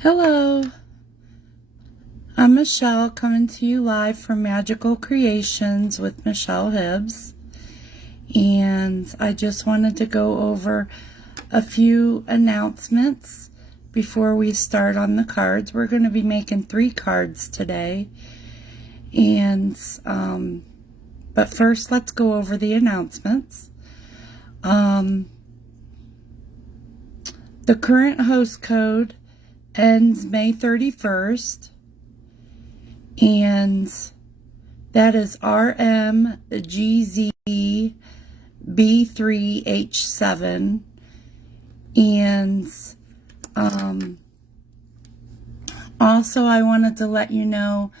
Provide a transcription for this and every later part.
Hello, I'm Michelle coming to you live from Magical Creations with Michelle Hibbs, and I just wanted to go over a few announcements before we start on the cards. We're going to be making 3 cards today, and but first let's go over the announcements. The current host code ends May 31st, and that is RMGZB3H7, and also I wanted to let you know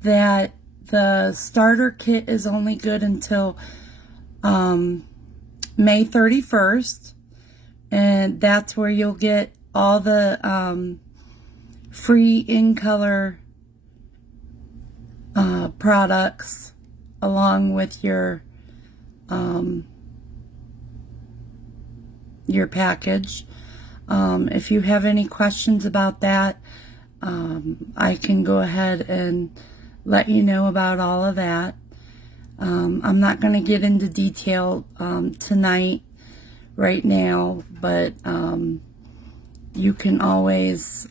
that the starter kit is only good until May 31st, and that's where you'll get all the free in-color products along with your package. If you have any questions about that, I can go ahead and let you know about all of that. I'm not going to get into detail tonight right now, but you can always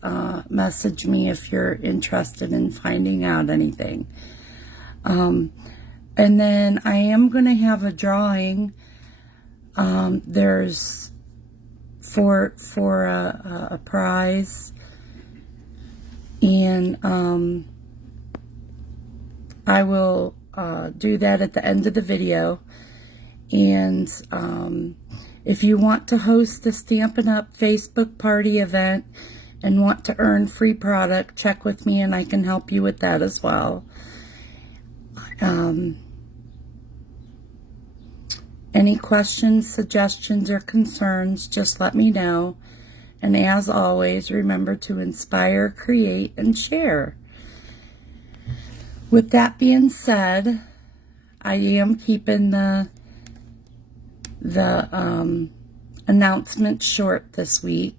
message me if you're interested in finding out anything. And then I am going to have a drawing. There's for a prize, and I will do that at the end of the video. And if you want to host the Stampin' Up! Facebook party event and want to earn free product, check with me and I can help you with that as well. Any questions, suggestions, or concerns, just let me know. And as always, remember to inspire, create, and share. With that being said, I am keeping the announcement short this week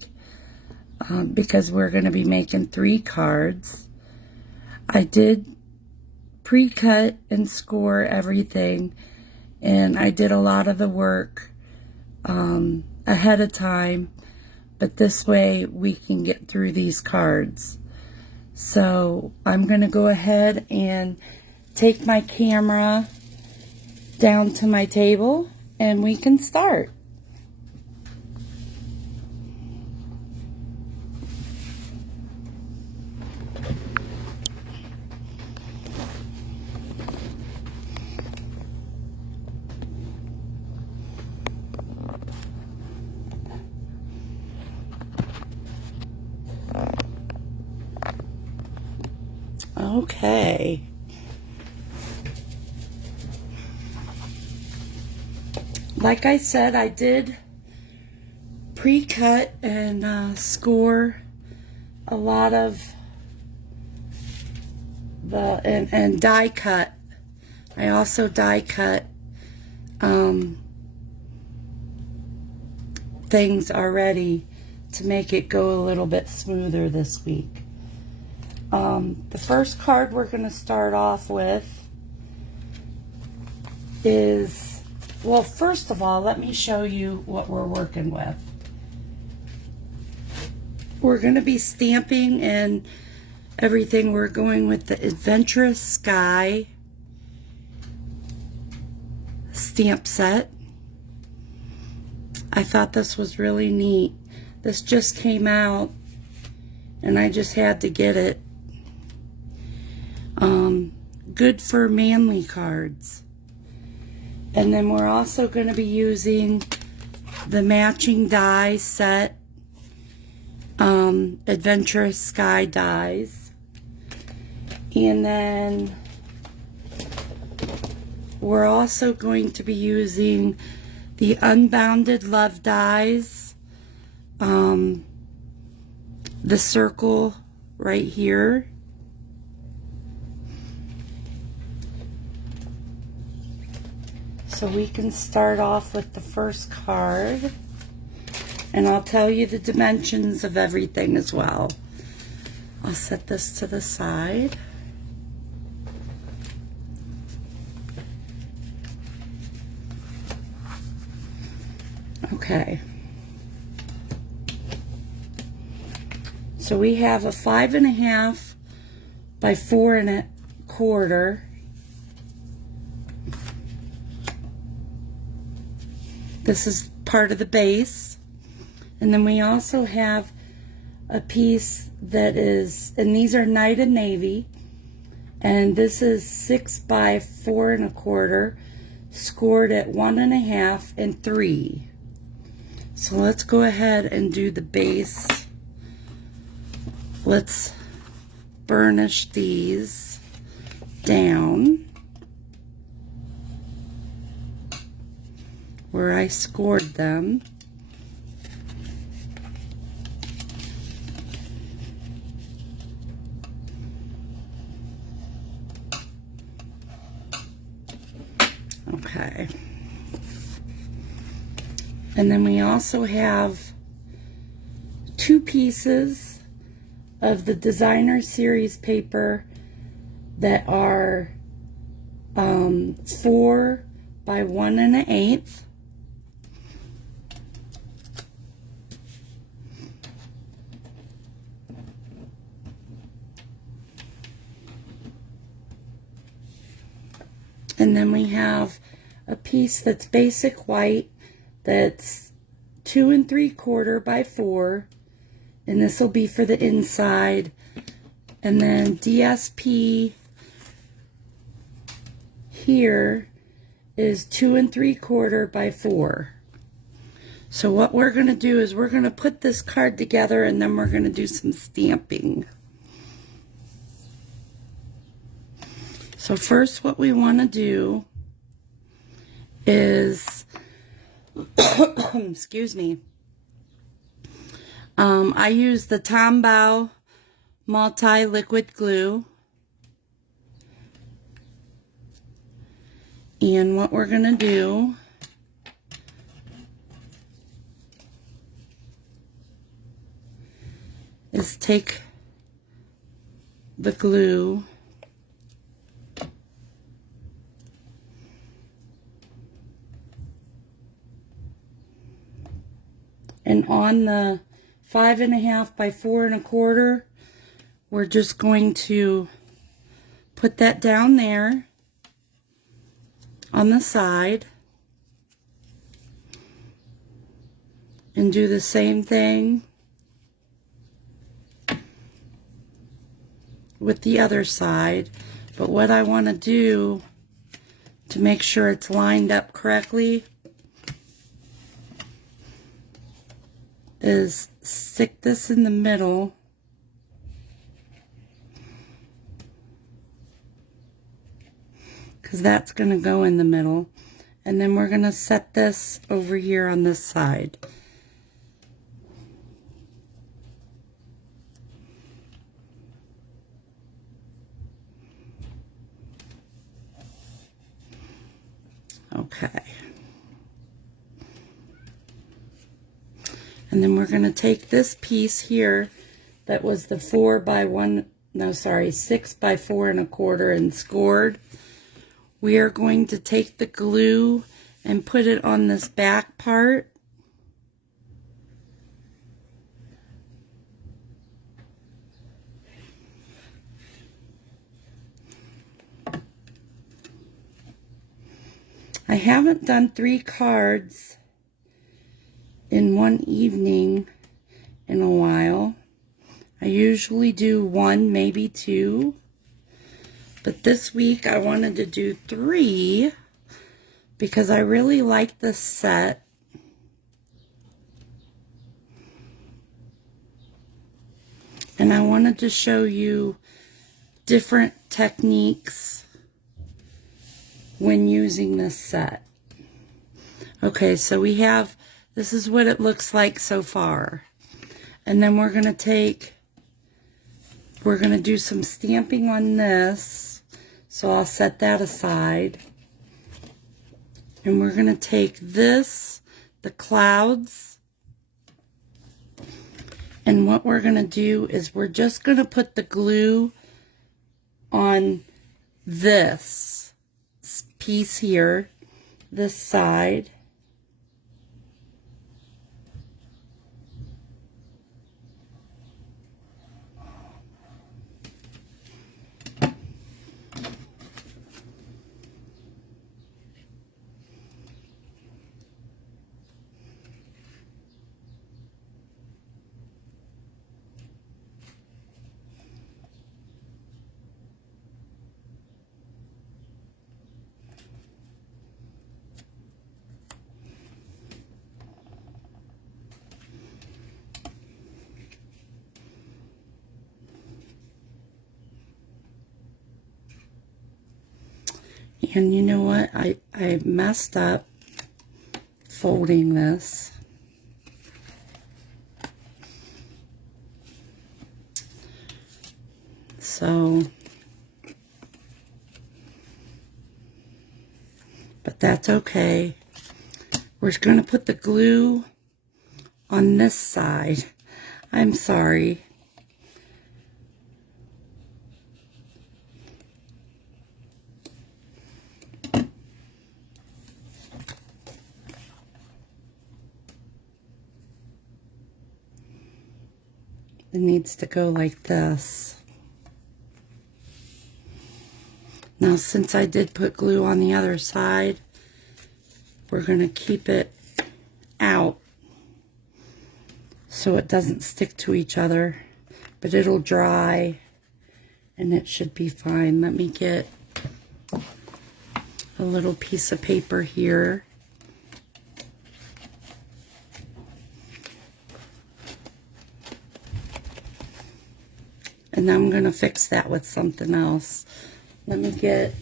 because we're going to be making 3 cards. I did pre-cut and score everything, and I did a lot of the work ahead of time, but this way we can get through these cards. So I'm going to go ahead and take my camera down to my table and we can start. Okay. Like I said, I did pre-cut and score a lot of the, and die cut. I also die cut things already to make it go a little bit smoother this week. The first card we're going to start off with is, well, first of all, let me show you what we're working with. We're going to be stamping and everything. We're going with the Adventurous Sky stamp set. I thought this was really neat. This just came out and I just had to get it. Good for manly cards. And then we're also going to be using the matching die set, Adventurous Sky dies. And then we're also going to be using the Unbounded Love dies, the circle right here. So we can start off with the first card, and I'll tell you the dimensions of everything as well. I'll set this to the side. Okay. So we have a 5.5 by 4.25. This is part of the base. And then we also have a piece that is, and these are Night and Navy, and this is 6 by 4.25, scored at 1.5 and 3. So let's go ahead and do the base. Let's burnish these down where I scored them. Okay. And then we also have 2 pieces of the Designer Series paper that are 4 by 1.125. And then we have a piece that's basic white that's 2 3/4 by 4, and this will be for the inside. And then DSP here is 2 3/4 by 4. So what we're going to do is we're going to put this card together, and then we're going to do some stamping. So first what we want to do is, excuse me, I use the Tombow multi-liquid glue. And what we're going to do is take the glue and on the 5.5 by 4.25, we're just going to put that down there on the side and do the same thing with the other side. But what I want to do to make sure it's lined up correctly is stick this in the middle because that's going to go in the middle, and then we're going to set this over here on this side. Okay. And then we're going to take this piece here that was the 6 by 4.25 and scored. We are going to take the glue and put it on this back part. I haven't done 3 cards in one evening in a while. I usually do 1, maybe 2. But this week I wanted to do 3 because I really like this set. And I wanted to show you different techniques when using this set. Okay, so we have, this is what it looks like so far. And then we're going to do some stamping on this. So I'll set that aside. And we're going to take this, the clouds, And what we're going to do is we're just going to put the glue on this piece here, this side. And you know what? I messed up folding this. So, but that's okay. We're going to put the glue on this side. I'm sorry. It needs to go like this. Now, since I did put glue on the other side, we're going to keep it out so it doesn't stick to each other, but it'll dry and it should be fine. Let me get a little piece of paper here. And I'm going to fix that with something else. Let me get,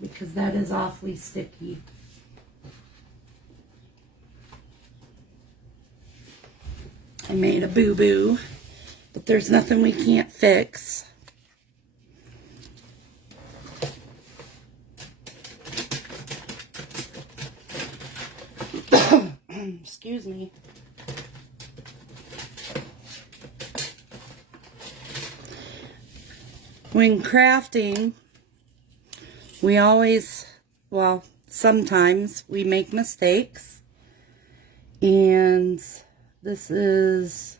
because that is awfully sticky. I made a boo-boo, but there's nothing we can't fix. Excuse me. When crafting, we always, well, sometimes we make mistakes. And this is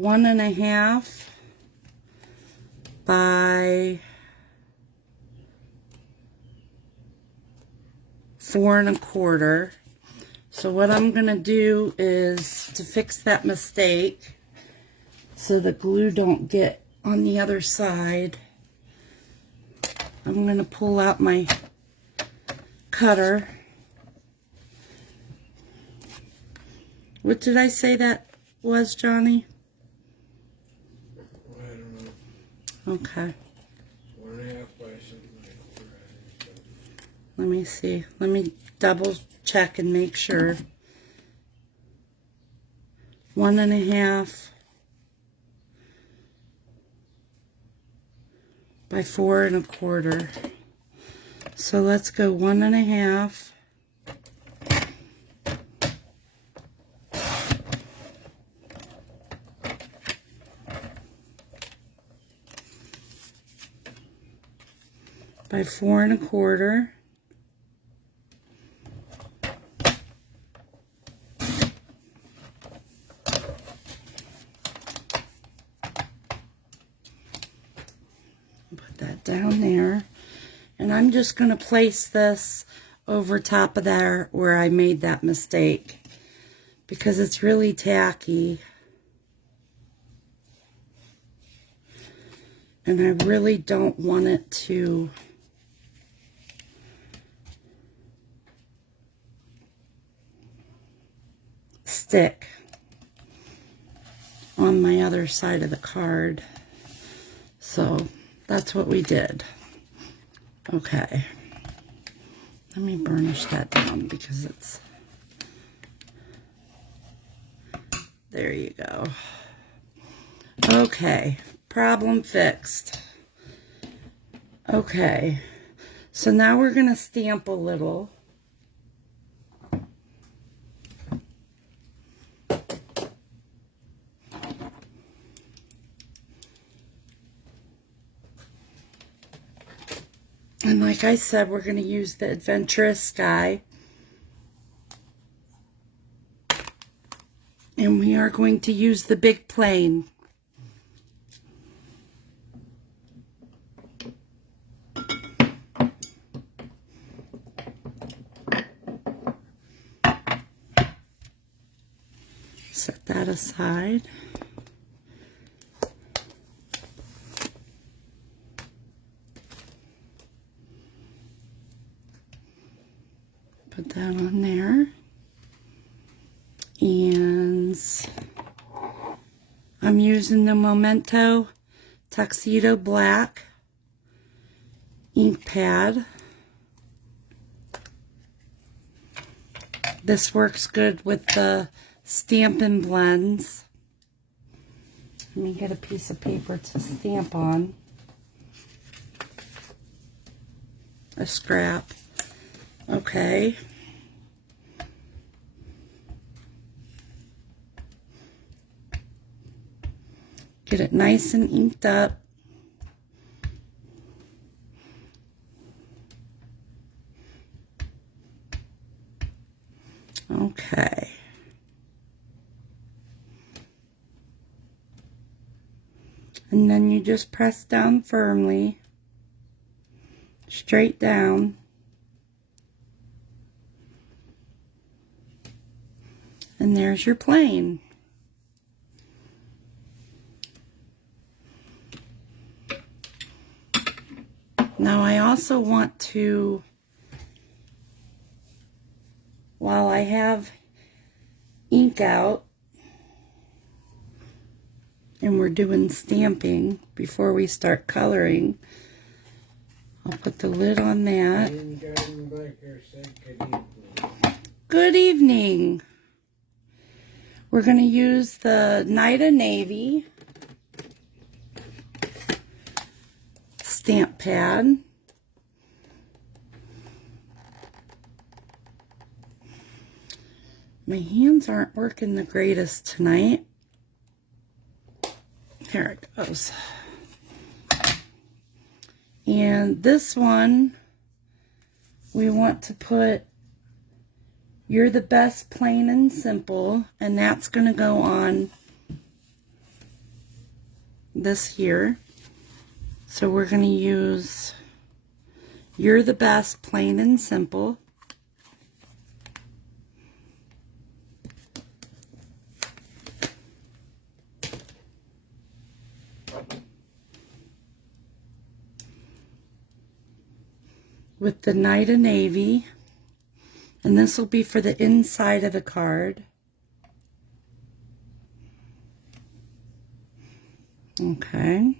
1.5 by 4.25. So what I'm going to do is to fix that mistake so the glue don't get on the other side. I'm going to pull out my cutter. What did I say that was, Johnny? I don't know. Okay. 1.5 by something like that. Let me see. Let me double check and make sure. 1.5 by 4.25. So let's go 1.5 by 4.25. Put that down there. And I'm just going to place this over top of there where I made that mistake, because it's really tacky. And I really don't want it to stick on my other side of the card. So that's what we did. Okay. Let me burnish that down because it's... There you go. Okay. Problem fixed. Okay. So now we're going to stamp a little. And like I said, we're going to use the Adventurous Sky. And we are going to use the big plane. Set that aside. Put that on there. And I'm using the Memento Tuxedo Black ink pad. This works good with the Stampin' Blends. Let me get a piece of paper to stamp on. A scrap. Okay. Get it nice and inked up. Okay. And then you just press down firmly, straight down. And there's your plane. Now I also want to, while I have ink out, and we're doing stamping before we start coloring, I'll put the lid on that. Good evening. We're going to use the Night of Navy stamp pad. My hands aren't working the greatest tonight. There it goes. And this one, we want to put You're the Best Plain and Simple, and that's going to go on this here. So we're going to use You're the Best Plain and Simple. With the Night of Navy, and this will be for the inside of the card. Okay,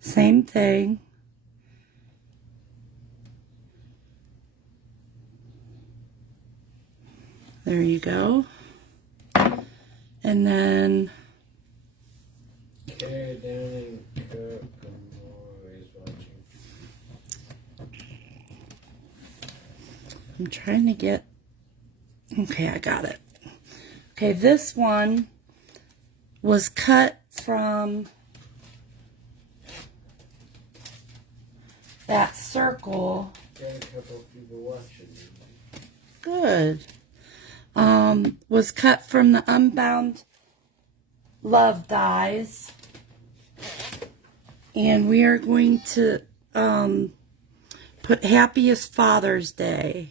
same thing. There you go. And then Carry down and cook. I'm always watching. I'm trying to get, okay, I got it. Okay, this one was cut from that circle. Got a couple of people watching. Good. Was cut from the Unbound Love dies. And we are going to put Happiest Father's Day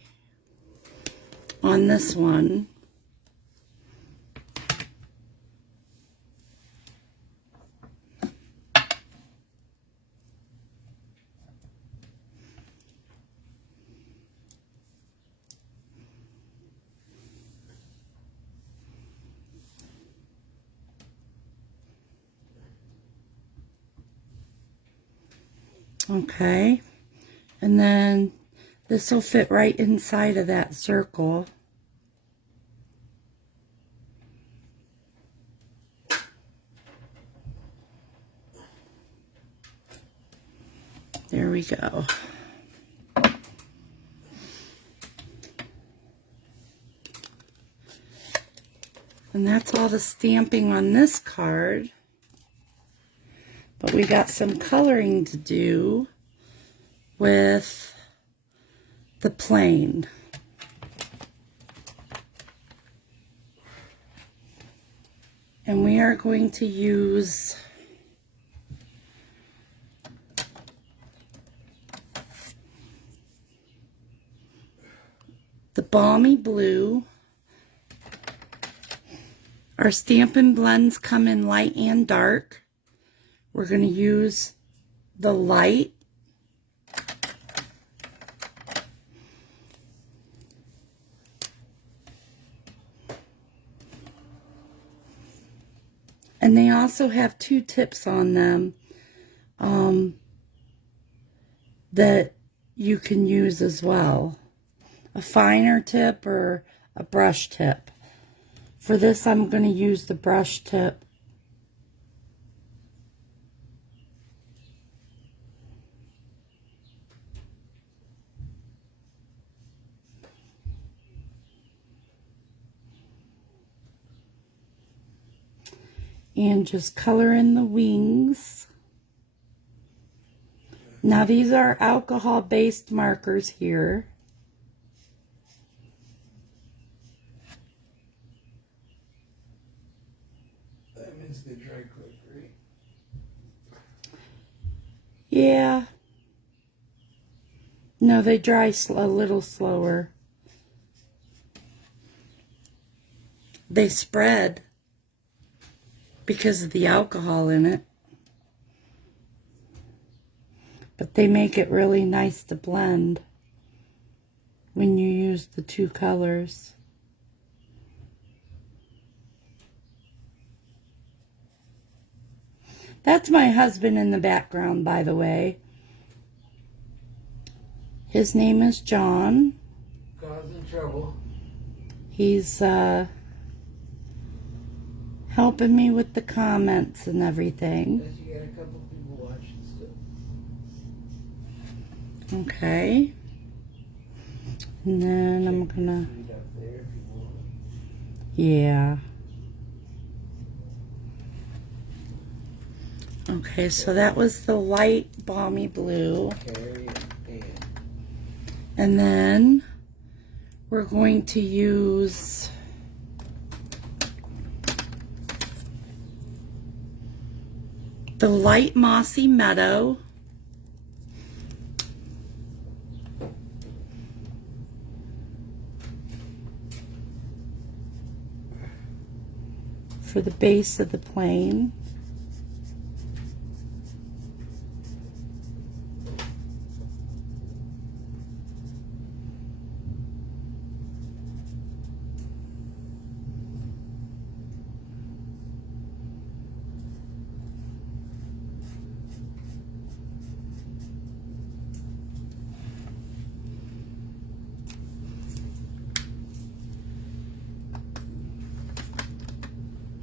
on this one. Okay, and then this will fit right inside of that circle. There we go. And that's all the stamping on this card. But we got some coloring to do with the plain. And we are going to use the Balmy Blue. Our Stampin' Blends come in light and dark. We're going to use the light. And they also have two tips on them that you can use as well. A finer tip or a brush tip. For this, I'm going to use the brush tip. And just color in the wings. Now these are alcohol-based markers here. That means they dry quick, right? Yeah. No, they dry a little slower. They spread because of the alcohol in it. But they make it really nice to blend when you use the two colors. That's my husband in the background, by the way. His name is John. Causing trouble. He's helping me with the comments and everything. Guess you got a couple people watching still. Okay. And then I'm gonna... Feet up there if you want. Yeah. Okay, so that was the light Balmy Blue. Carry and And then we're going to use the light Mossy Meadow. For the base of the plane.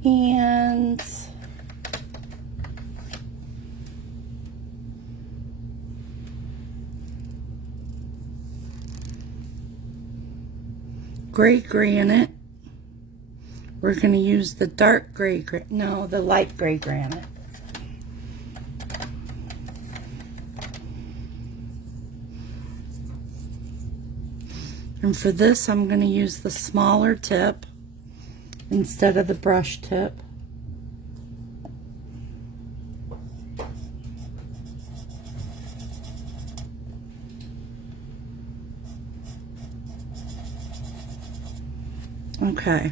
And gray granite. We're going to use the dark gray, no, the light gray granite. And for this, I'm going to use the smaller tip instead of the brush tip. Okay.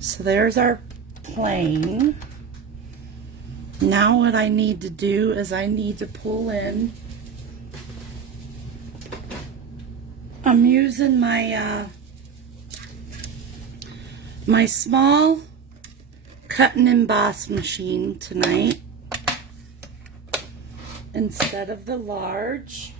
So there's our plane. Now what I need to do is I need to pull in. I'm using my my small cut and emboss machine tonight instead of the large.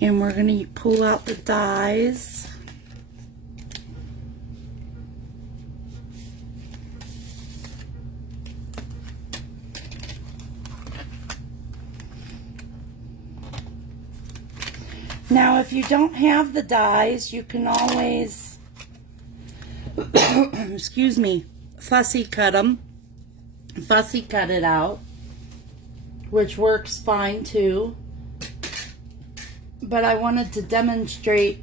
And we're going to pull out the dies. Now, if you don't have the dies, you can always excuse me, fussy cut it out, which works fine too. But I wanted to demonstrate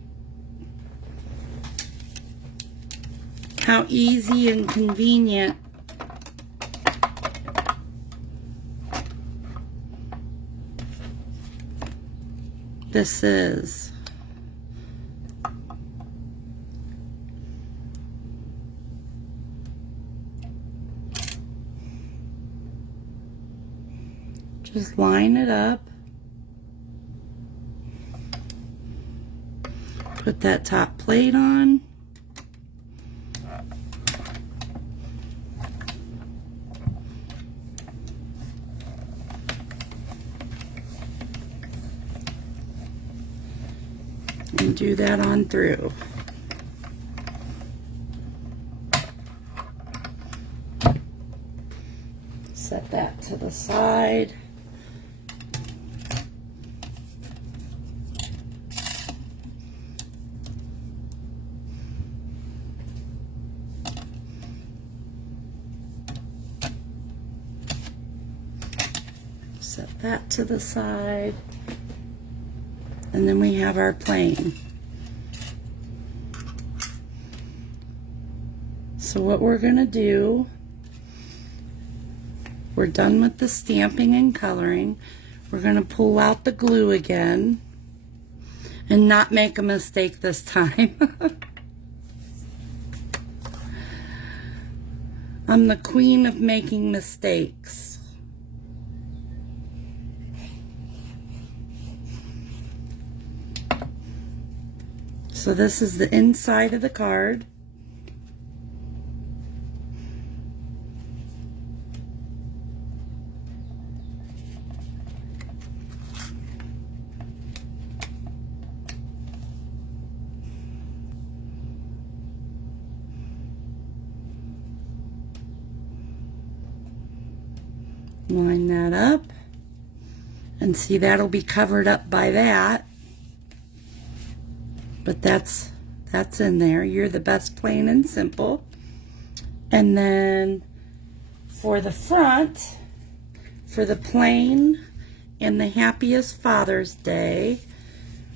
how easy and convenient this is. Just line it up. Put that top plate on. And do that on through. Set that to the side. Set that to the side. And then we have our plane. So what we're going to do, we're done with the stamping and coloring. We're going to pull out the glue again and not make a mistake this time. I'm the queen of making mistakes. So this is the inside of the card. Line that up. And see, that'll be covered up by that. But that's in there. You're the best, plain and simple. And then for the front, for the plain and the happiest Father's Day,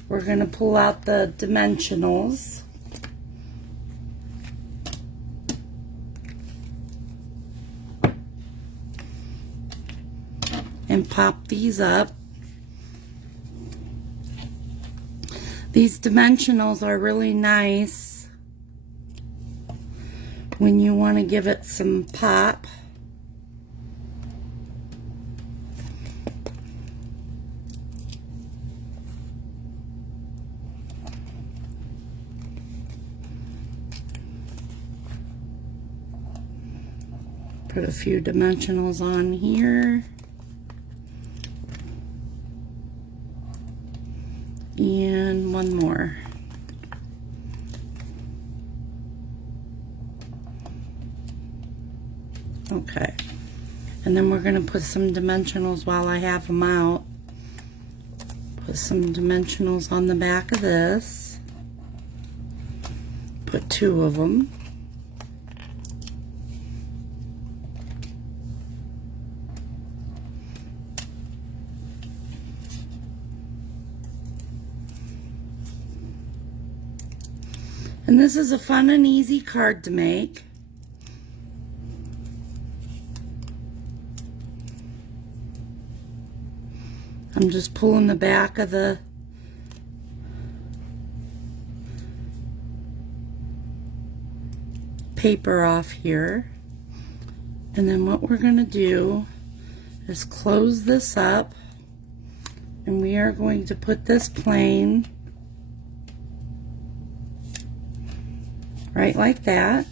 we're going to pull out the dimensionals. And pop these up. These dimensionals are really nice when you want to give it some pop. Put a few dimensionals on here. And one more. Okay. And then we're going to put some dimensionals while I have them out. Put some dimensionals on the back of this. Put 2 of them. And this is a fun and easy card to make. I'm just pulling the back of the paper off here. And then what we're going to do is close this up. And we are going to put this plane right like that.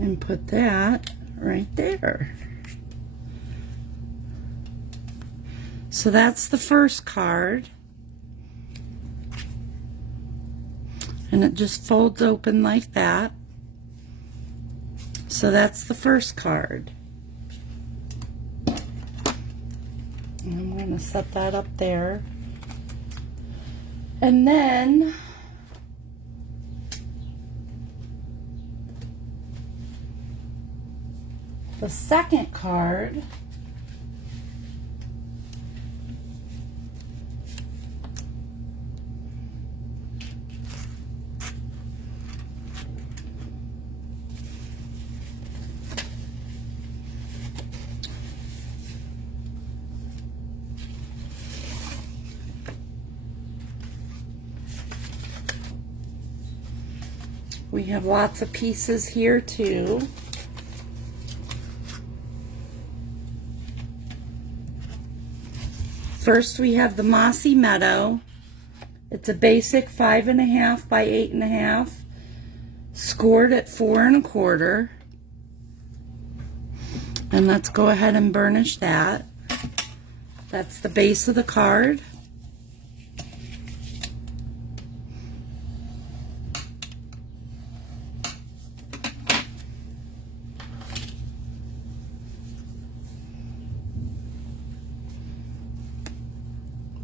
And put that right there. So that's the first card. And it just folds open like that. So that's the first card. And I'm going to set that up there. And then the second card we have lots of pieces here too. First we have the Mossy Meadow. It's a basic 5.5 by 8.5, scored at 4 1/4. And let's go ahead and burnish that. That's the base of the card.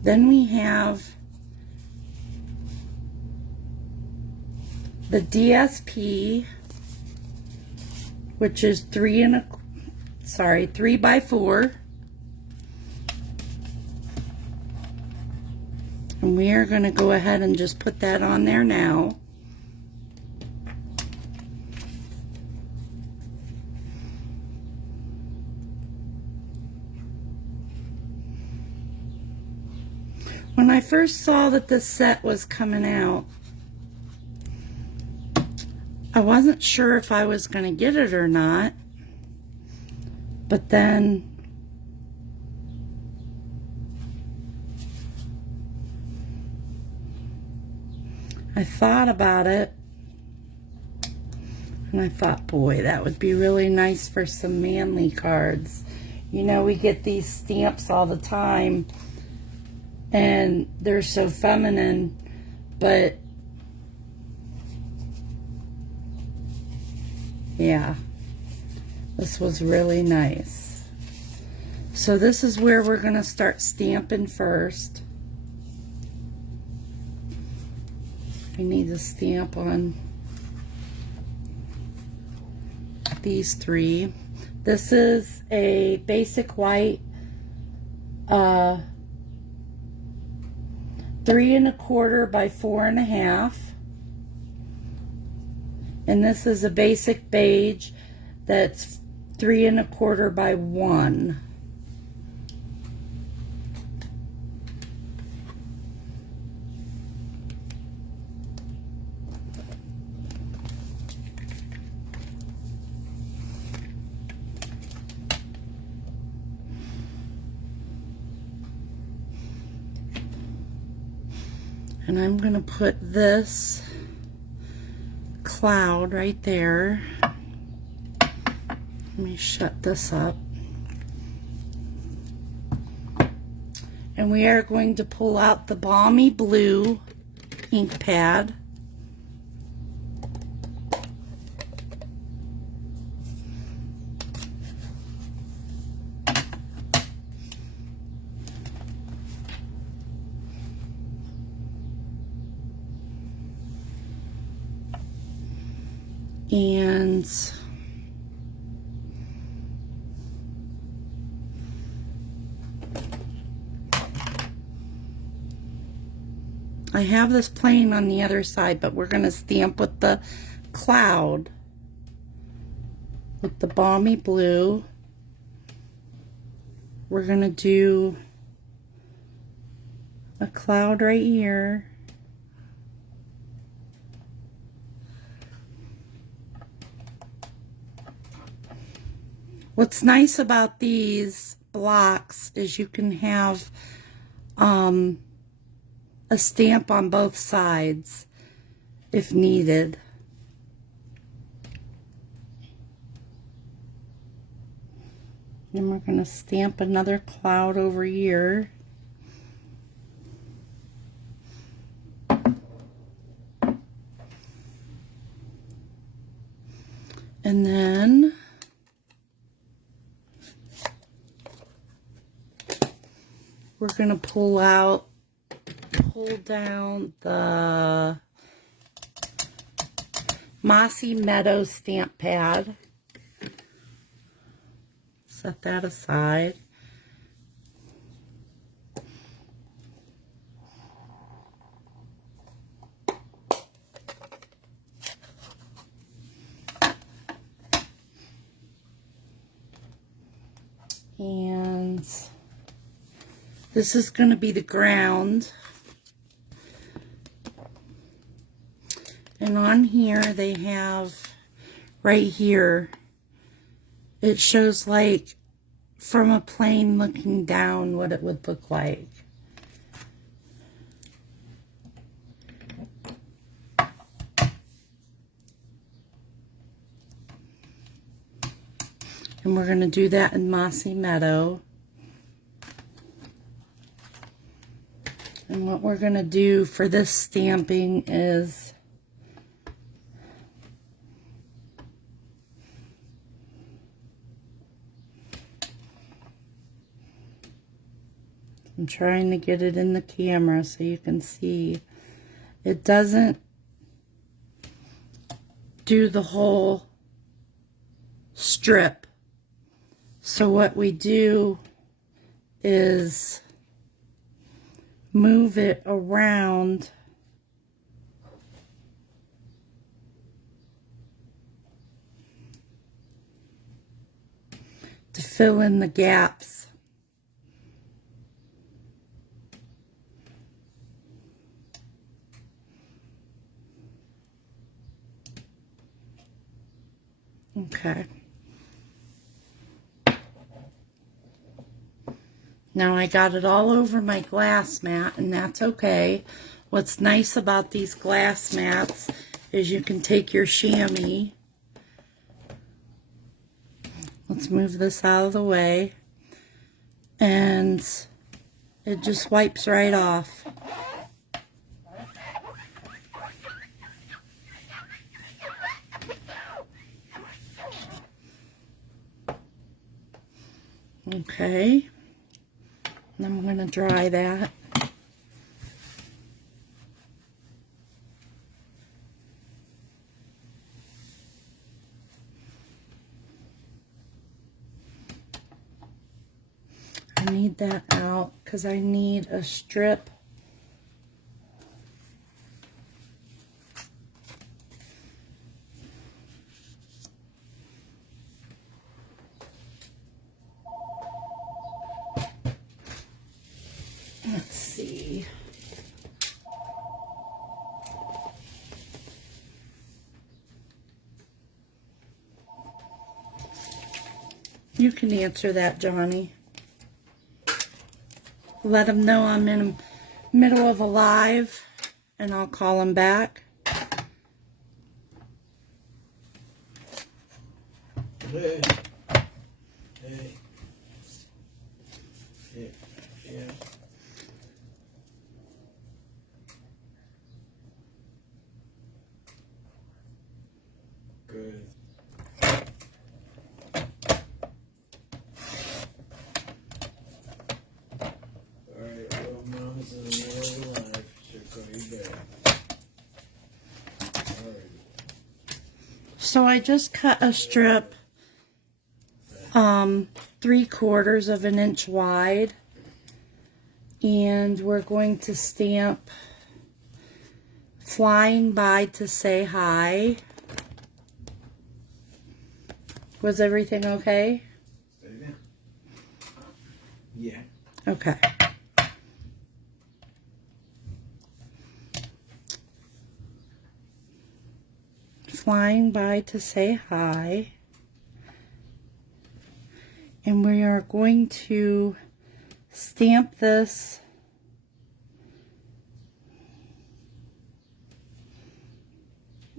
Then we have the DSP, which is 3 by 4. And we are going to go ahead and just put that on there now. When I first saw that this set was coming out, I wasn't sure if I was going to get it or not. But then I thought about it, and I thought, boy, that would be really nice for some manly cards. You know, we get these stamps all the time, and they're so feminine, but yeah, this was really nice. So this is where we're going to start stamping first. I need to stamp on these 3. This is a basic white 3 1/4 by 4 1/2. And this is a basic beige that's 3 1/4 by 1. And I'm going to put this cloud right there. Let me shut this up. And we are going to pull out the Balmy Blue ink pad. And I have this plain on the other side, but we're going to stamp with the cloud with the Balmy Blue. We're going to do a cloud right here. What's nice about these blocks is you can have a stamp on both sides if needed. Then we're going to stamp another cloud over here. And then we're going to pull down the Mossy Meadows stamp pad. Set that aside. And this is going to be the ground. And on here they have, right here, it shows like from a plane looking down what it would look like. And we're going to do that in Mossy Meadow. And what we're going to do for this stamping is I'm trying to get it in the camera so you can see. It doesn't do the whole strip. So what we do is move it around to fill in the gaps. Okay. Now I got it all over my glass mat, and that's okay. What's nice about these glass mats is you can take your chamois. Let's move this out of the way. And it just wipes right off. Okay. And I'm going to dry that. I need that out because I need a strip. Let's see. You can answer that, Johnny. Let him know I'm in the middle of a live, and I'll call him back. Hey. Hey. Yeah. Yeah. Good. Alright, well, Mom's in the middle of the live. She'll call you back. Alright. So I just cut a strip 3/4 of an inch wide, and we're going to stamp "Flying By to Say Hi." Was everything okay? Say it again. Yeah. Okay. Flying by to say hi. And we are going to stamp this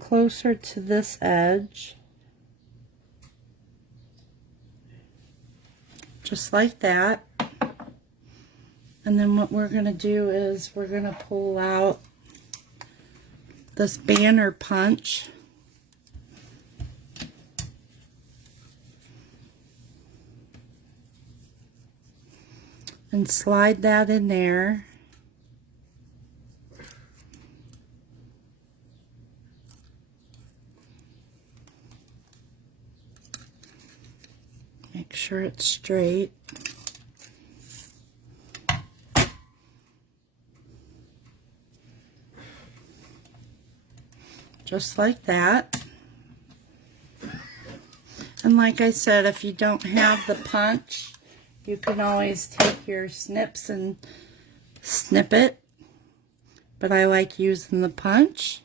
closer to this edge. Just like that. And then what we're going to do is we're going to pull out this banner punch. and slide that in there. Make sure it's straight. Just like that. And like I said, if you don't have the punch, you can always take your snips and snip it. But I like using the punch.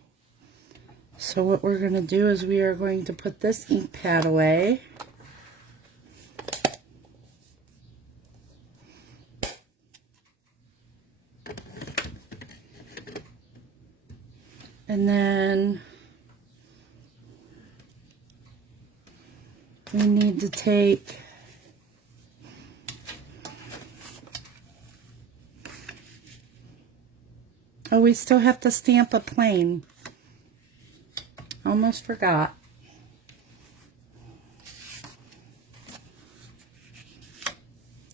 So what we're going to do is we are going to put this ink pad away. And then we need to take we still have to stamp a plane. Almost forgot.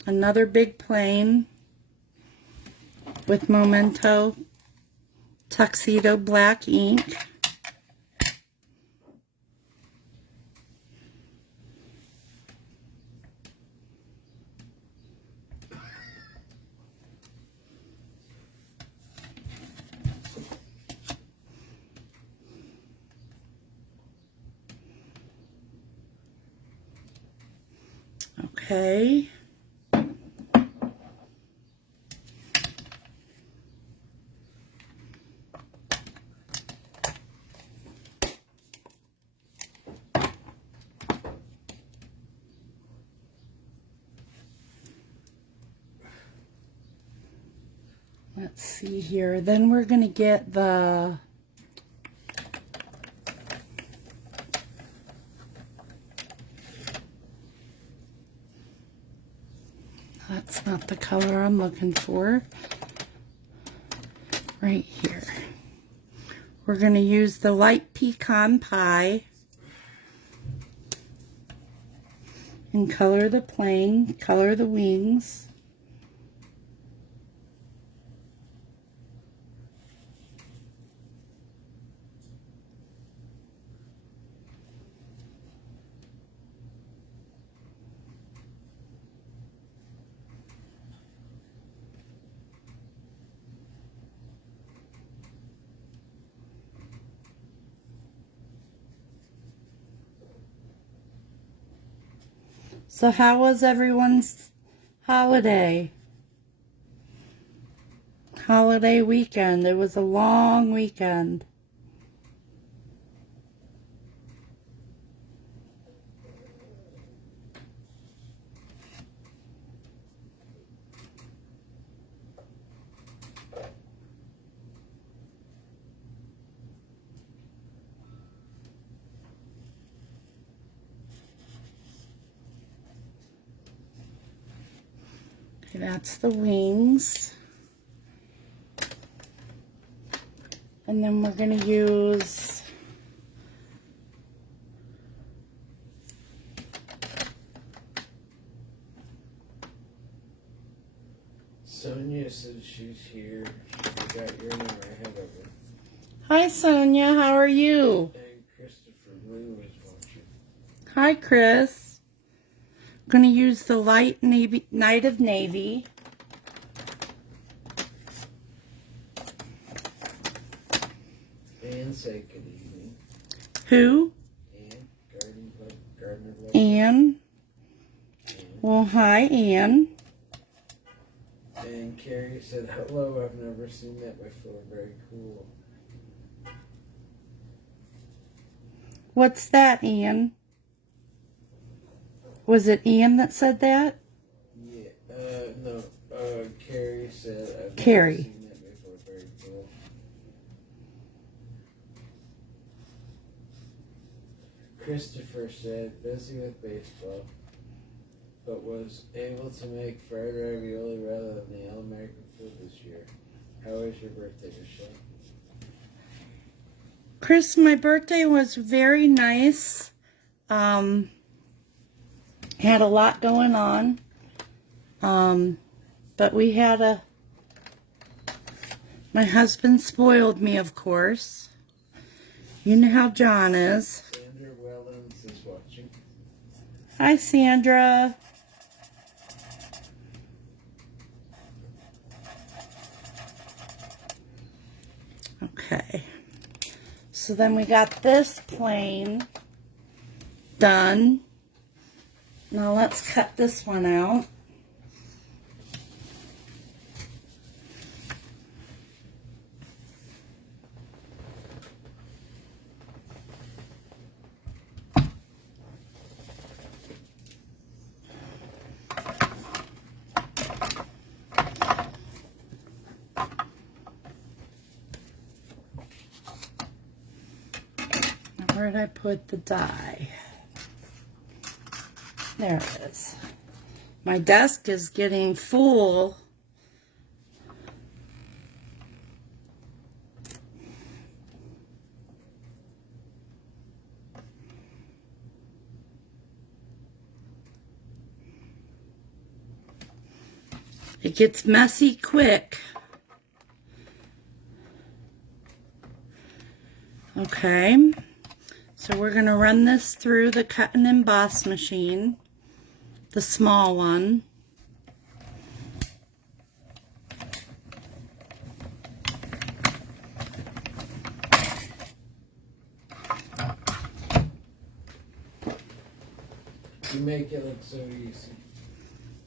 Another big plane with Memento Tuxedo black ink. Okay. Let's see here. Then we're going to get the that's not the color I'm looking for. Right here. We're going to use the light pecan pie and color the plane, color the wings. So how was everyone's holiday weekend? It was a long weekend. Okay, that's the wings. And then we're going to use Sonia said she's here. She got your number ahead of her. Hi Sonia, how are you? And Christopher Blue is watching. Hi Chris. I'm going to use the light navy, Night of Navy. And say good evening. Who? And Gardner Love. Anne. Well, hi Anne. And Carrie said, hello, I've never seen that before. Very cool. What's that, Anne? Was it Anne that said that? Yeah, no, Carrie said, I've Carrie. never seen that before. Very cool. Christopher said, busy with baseball, but was able to make fried ravioli rather than the all-American food this year. How was your birthday, Michelle? Chris, my birthday was very nice. Had a lot going on. but we had my husband spoiled me, of course. You know how John is. Sandra Wellens is watching. Hi, Sandra. Okay. So then we got this plane done. Now let's cut this one out. Where did I put the die? There it is. My desk is getting full. It gets messy quick. Okay. So we're going to run this through the cut and emboss machine, the small one. You make it look so easy.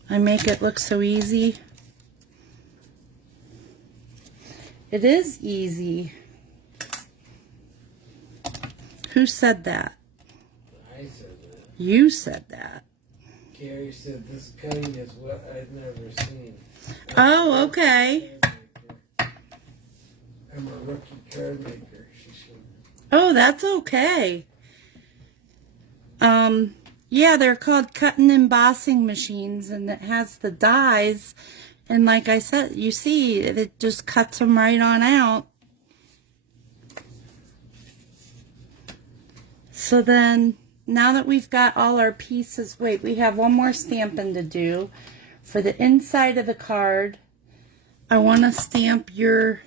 I make it look so easy. It is easy. Who said that? I said that. You said that. Carrie said this cutting is what I've never seen. Oh, okay. I'm a rookie card maker, she said. Oh, that's okay. Yeah, they're called cut and embossing machines, and it has the dies. And like I said, you see, it just cuts them right on out. So then, now that we've got all our pieces, wait, we have one more stamping to do. For the inside of the card, I want to stamp your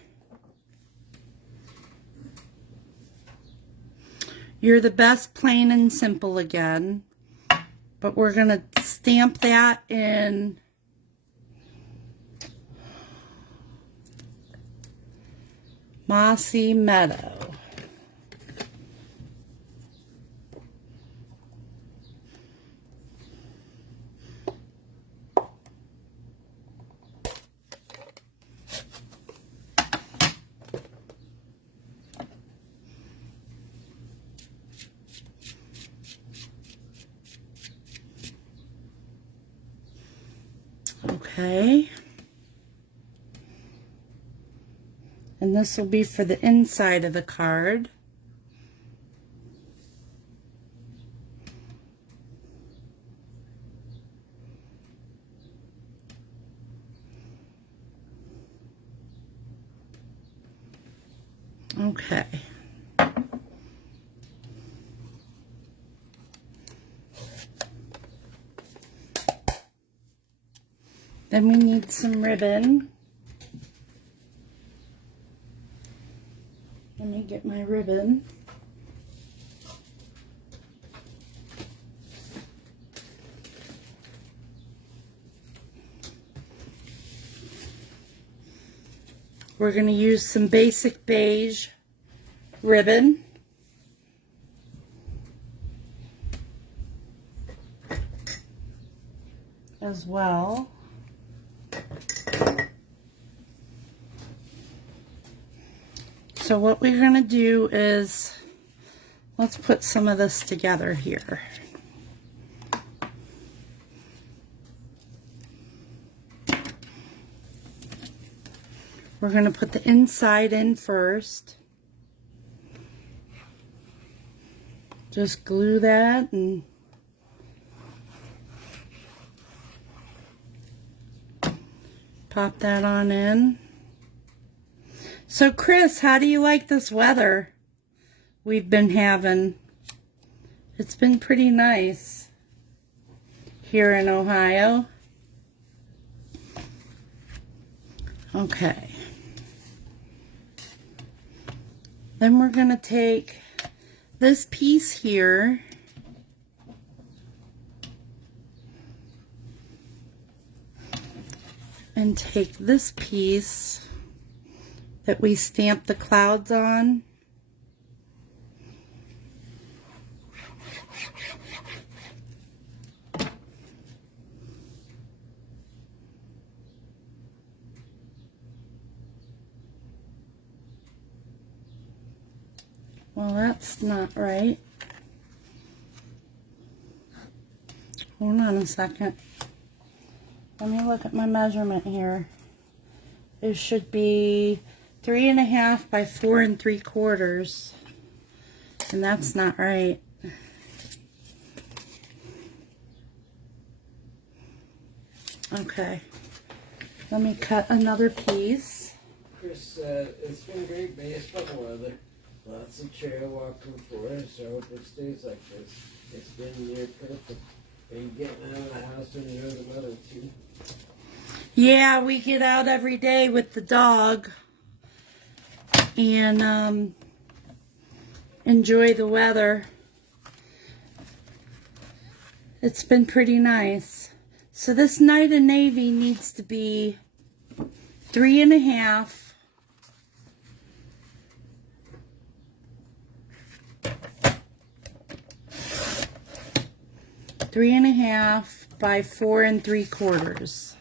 "You're the best, plain and simple" again. But we're going to stamp that in Mossy Meadow. Okay. And this will be for the inside of the card. Okay. Then we need some ribbon. Let me get my ribbon. We're going to use some basic beige ribbon. As well. So what we're going to do is, let's put some of this together here. We're going to put the inside in first. Just glue that and pop that on in. So Chris, how do you like this weather we've been having? It's been pretty nice here in Ohio. Okay. Then we're going to take this piece here and take this piece that we stamped the clouds on. Well, that's not right. Hold on a second. Let me look at my measurement here. It should be 3.5 by 4 3/4. And that's not right. Okay. Let me cut another piece. Chris said, it's been great baseball weather. Lots of trail walking for us. I hope it stays like this. It's been near perfect. Are you getting out of the house to enjoy the weather too? Yeah, we get out every day with the dog and enjoy the weather. It's been pretty nice. So this Night of Navy needs to be 3.5 by 4 3/4.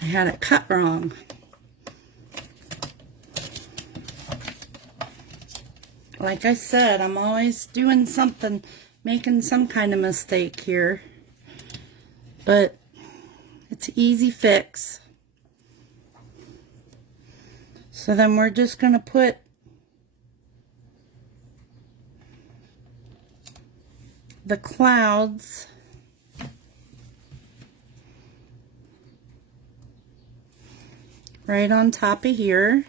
I had it cut wrong. Like I said, I'm always doing something, making some kind of mistake here. But it's an easy fix. So then we're just going to put the clouds right on top of here.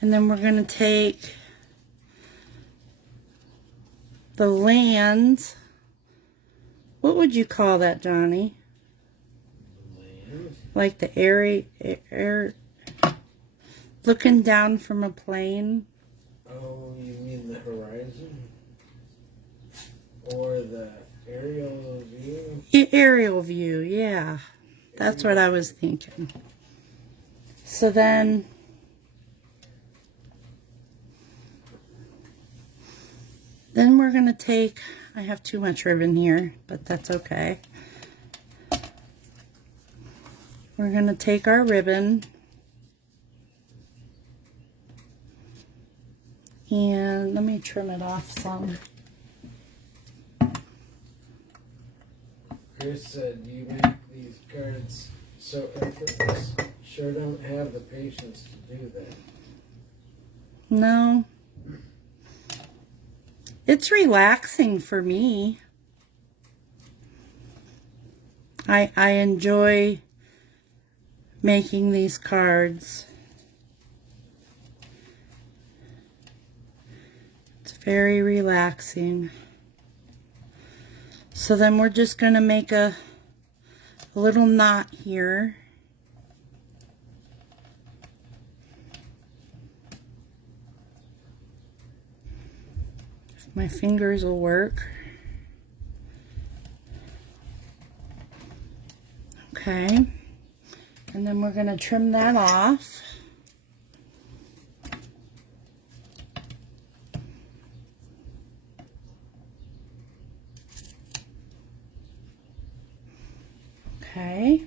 And then we're going to take the land. What would you call that, Johnny? Land? Like the air looking down from a plane. Oh, you mean the horizon? Or the aerial view? Aerial view, yeah. That's what I was thinking. So then we're going to take, I have too much ribbon here, but that's okay. We're going to take our ribbon and let me trim it off some. Chris said, you make these cards so effortless. Sure don't have the patience to do that. No. It's relaxing for me. I enjoy making these cards. It's very relaxing. So then we're just going to make a little knot here. If my fingers will work. Okay. And then we're going to trim that off. Okay.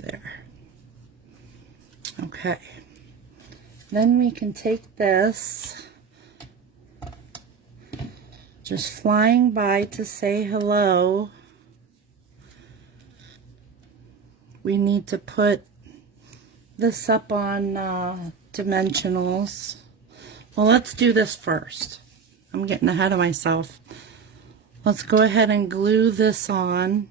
There. Okay. Then we can take this, just flying by to say hello. we need to put this up on dimensionals. Well, let's do this first. I'm getting ahead of myself. Let's go ahead and glue this on.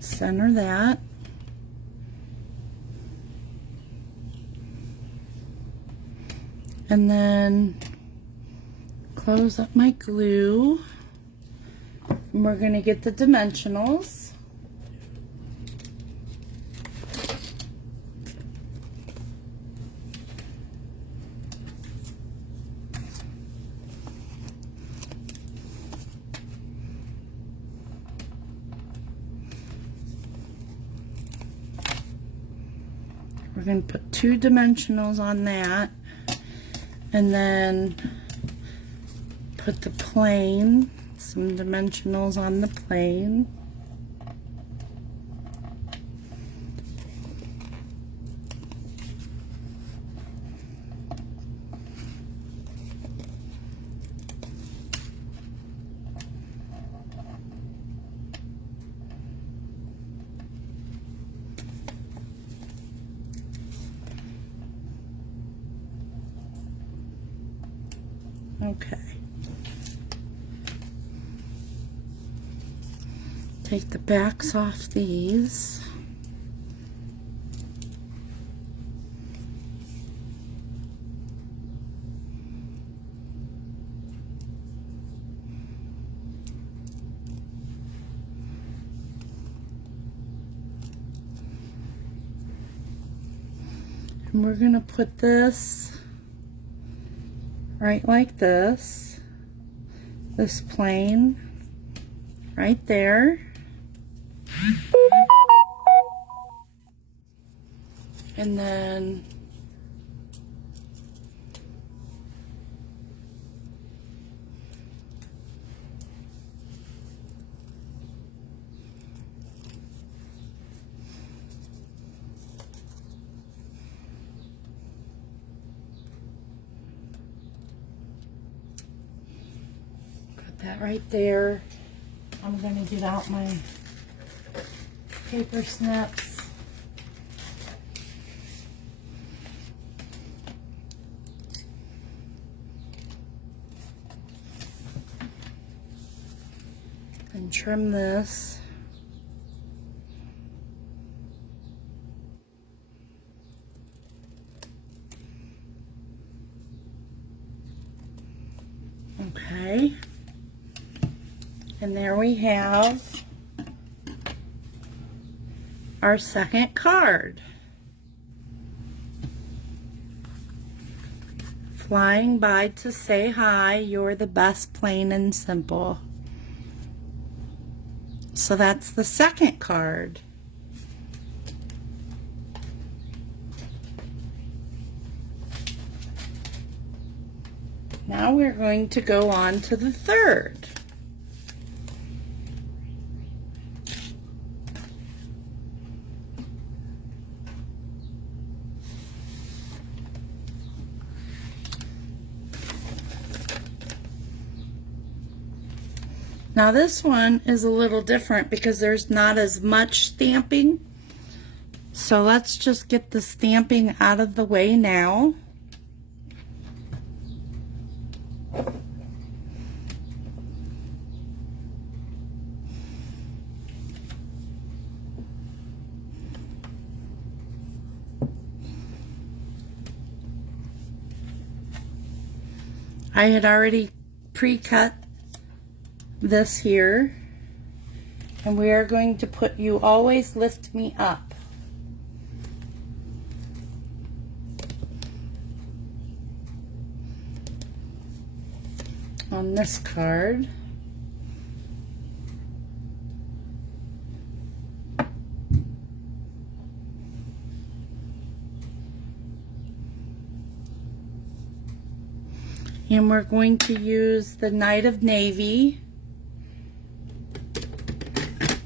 Center that. And then close up my glue. And we're going to get the dimensionals. We're going to put 2 dimensionals on that, and then put the plane, some dimensionals on the plane. Okay. Take the backs off these. And we're going to put this right like this plane right there, and then that right there. I'm going to get out my paper snips. And trim this. Okay. And there we have our second card. Flying by to say hi, you're the best, plain and simple. So that's the second card. Now we're going to go on to the third. Now this one is a little different because there's not as much stamping. So let's just get the stamping out of the way now. I had already pre-cut this here, and we are going to put "You Always Lift Me Up" on this card. And we're going to use the Knight of Navy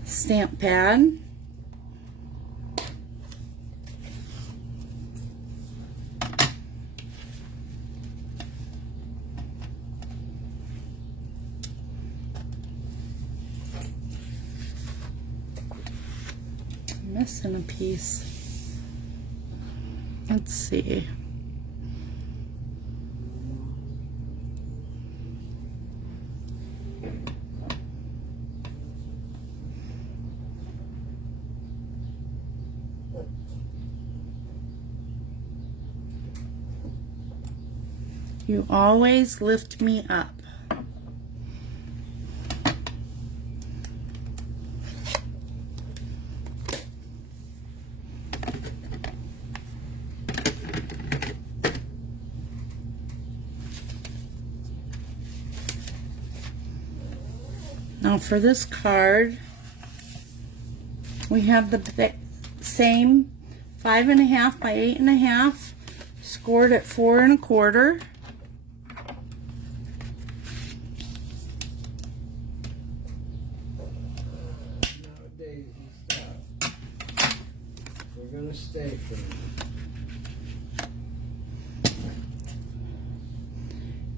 stamp pad. Missing a piece. Let's see. You always lift me up. Now for this card, we have the same 5.5 by 8.5, scored at 4 1/4. No, Daisy, stop. We're gonna stay for a minute.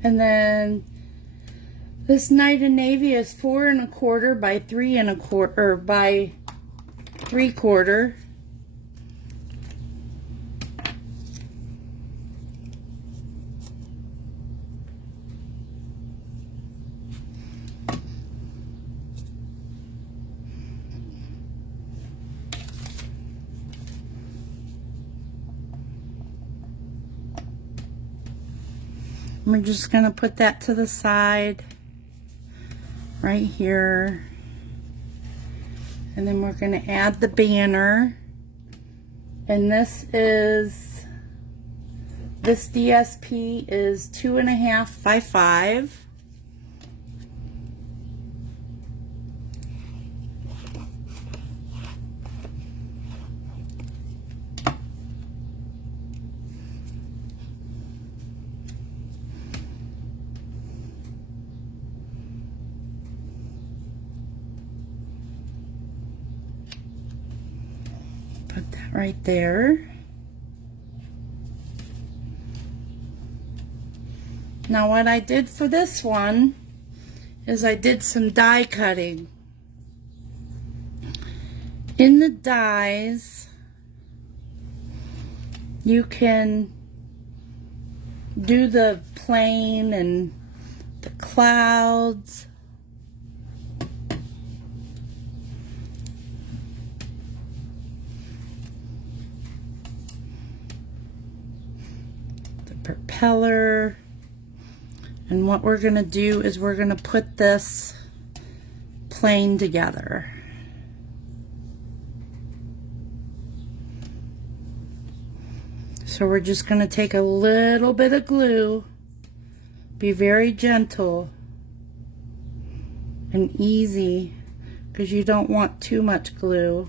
And then this Knight of Navy is 4 1/4 by 3 1/4, or by 3/4. We're just going to put that to the side right here. And then we're going to add the banner. And this DSP is 2.5 by 5. Put that right there. Now what I did for this one is I did some die cutting. In the dies, you can do the plane and the clouds. Propeller. And what we're going to do is we're going to put this plane together. So we're just going to take a little bit of glue, be very gentle and easy because you don't want too much glue.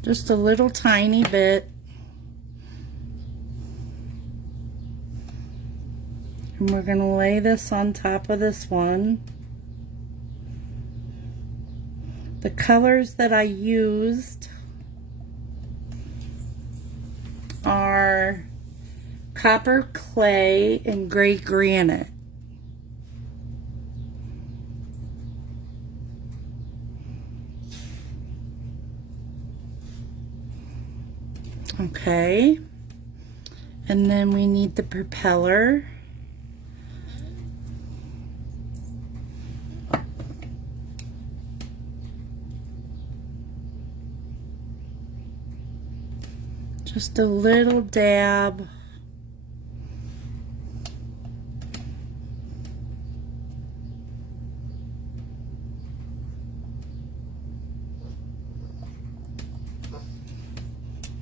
Just a little tiny bit. And we're going to lay this on top of this one. The colors that I used are copper clay and gray granite. Okay, and then we need the propeller. Just a little dab.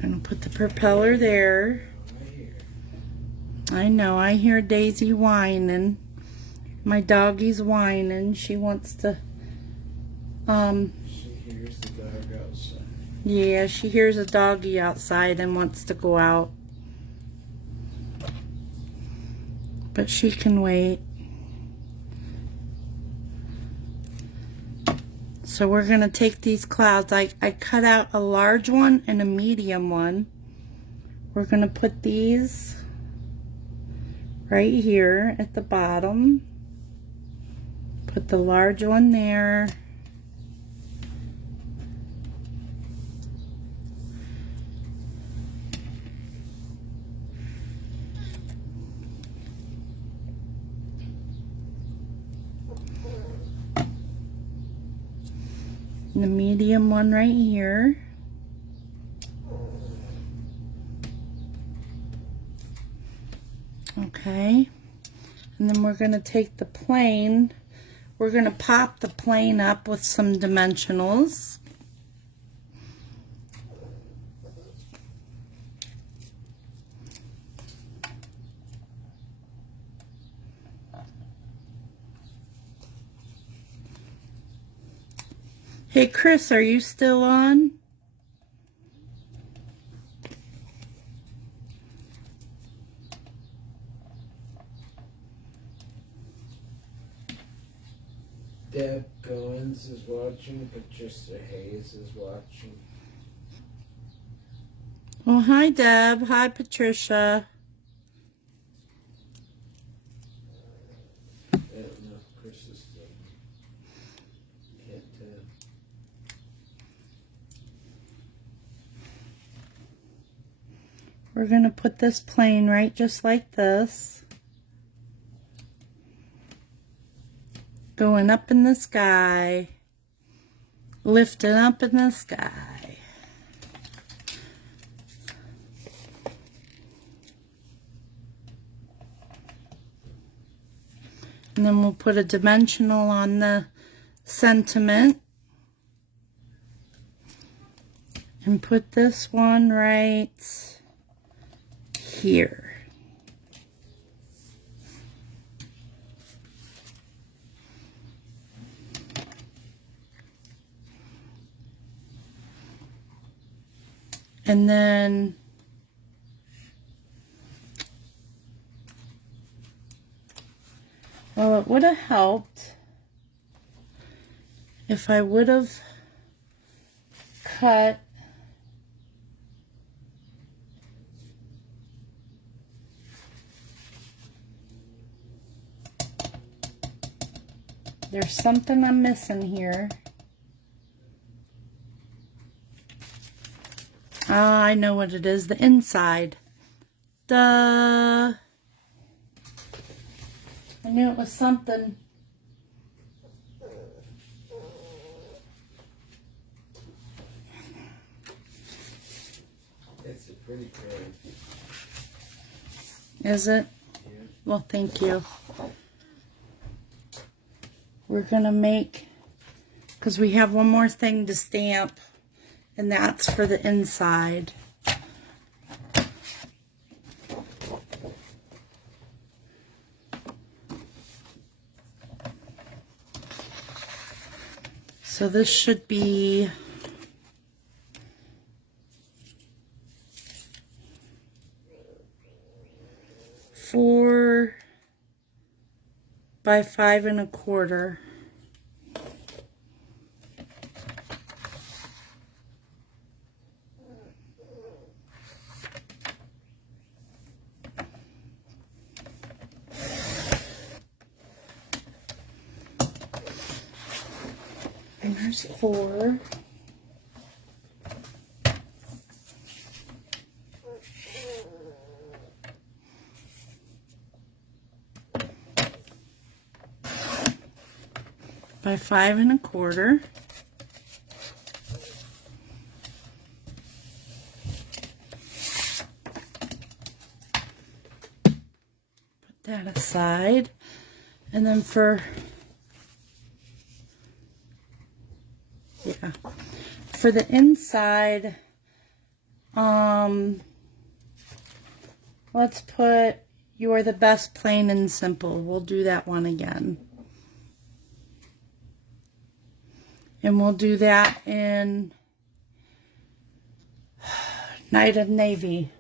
Gonna put the propeller there. I know, I hear Daisy whining. My doggy's whining. She wants to, She hears the dog outside. yeah, she hears a doggy outside and wants to go out. But she can wait. So we're going to take these clouds. I cut out a large one and a medium one. We're going to put these right here at the bottom. Put the large one there. And the medium one right here. Okay. And then we're going to take the plane. We're going to pop the plane up with some dimensionals. Hey Chris, are you still on? Deb Goins is watching. Patricia Hayes is watching. Oh, hi Deb. Hi Patricia. I don't know if Chris is still. Can't tell. We're going to put this plane right just like this. Going up in the sky. Lifting up in the sky. And then we'll put a dimensional on the sentiment. And put this one right here. And then well, it would have helped if I would have cut there's something I'm missing here. Ah, I know what it is. The inside. Duh. I knew it was something. It's a pretty card. Is it? Yeah. Well, thank you. We're going to make, because we have one more thing to stamp, and that's for the inside. So this should be 4 by 5 1/4. And there's 4. By 5 1/4. Put that aside. And then for the inside, let's put You're the best, plain and simple. We'll do that one again. And we'll do that in Night of Navy.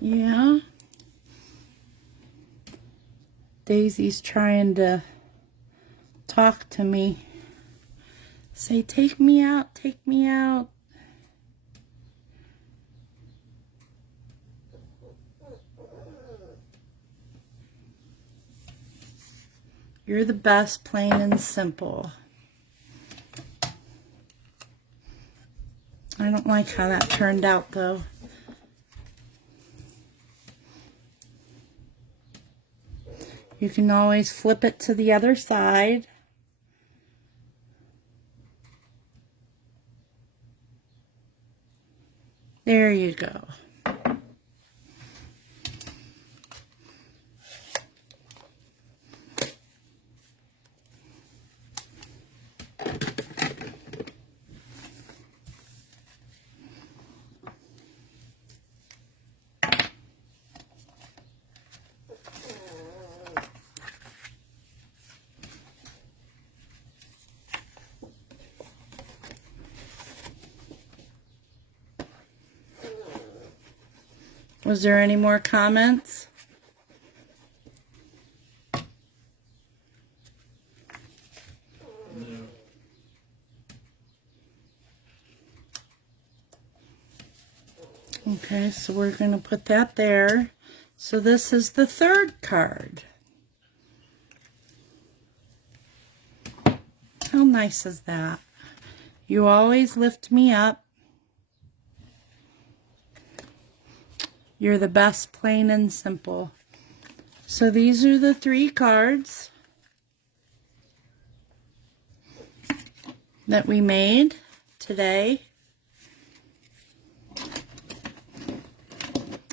Yeah. Daisy's trying to talk to me. Say, take me out, take me out. You're the best, plain and simple. I don't like how that turned out though. You can always flip it to the other side. There you go. Was there any more comments? No. Okay, so we're going to put that there. So this is the third card. How nice is that? You always lift me up. You're the best, plain and simple. So these are the 3 cards that we made today.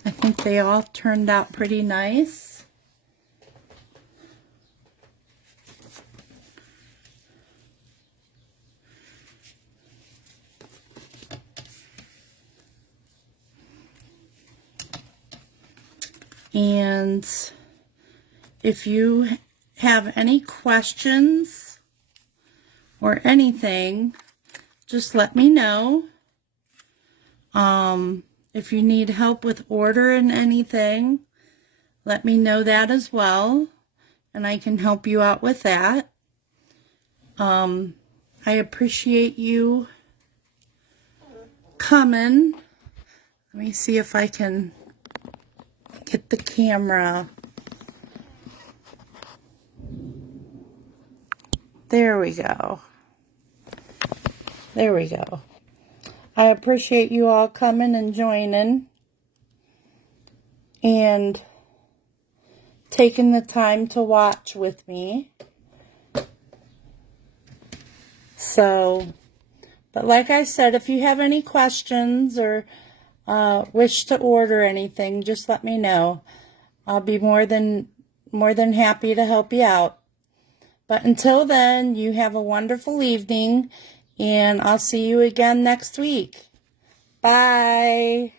I think they all turned out pretty nice. And if you have any questions or anything, just let me know. If you need help with ordering anything, let me know that as well, and I can help you out with that. I appreciate you coming. Let me see if I can get the camera. There we go. There we go. I appreciate you all coming and joining and taking the time to watch with me. So, but like I said, if you have any questions or wish to order anything, just let me know. I'll be more than happy to help you out. But until then, you have a wonderful evening, and I'll see you again next week. Bye.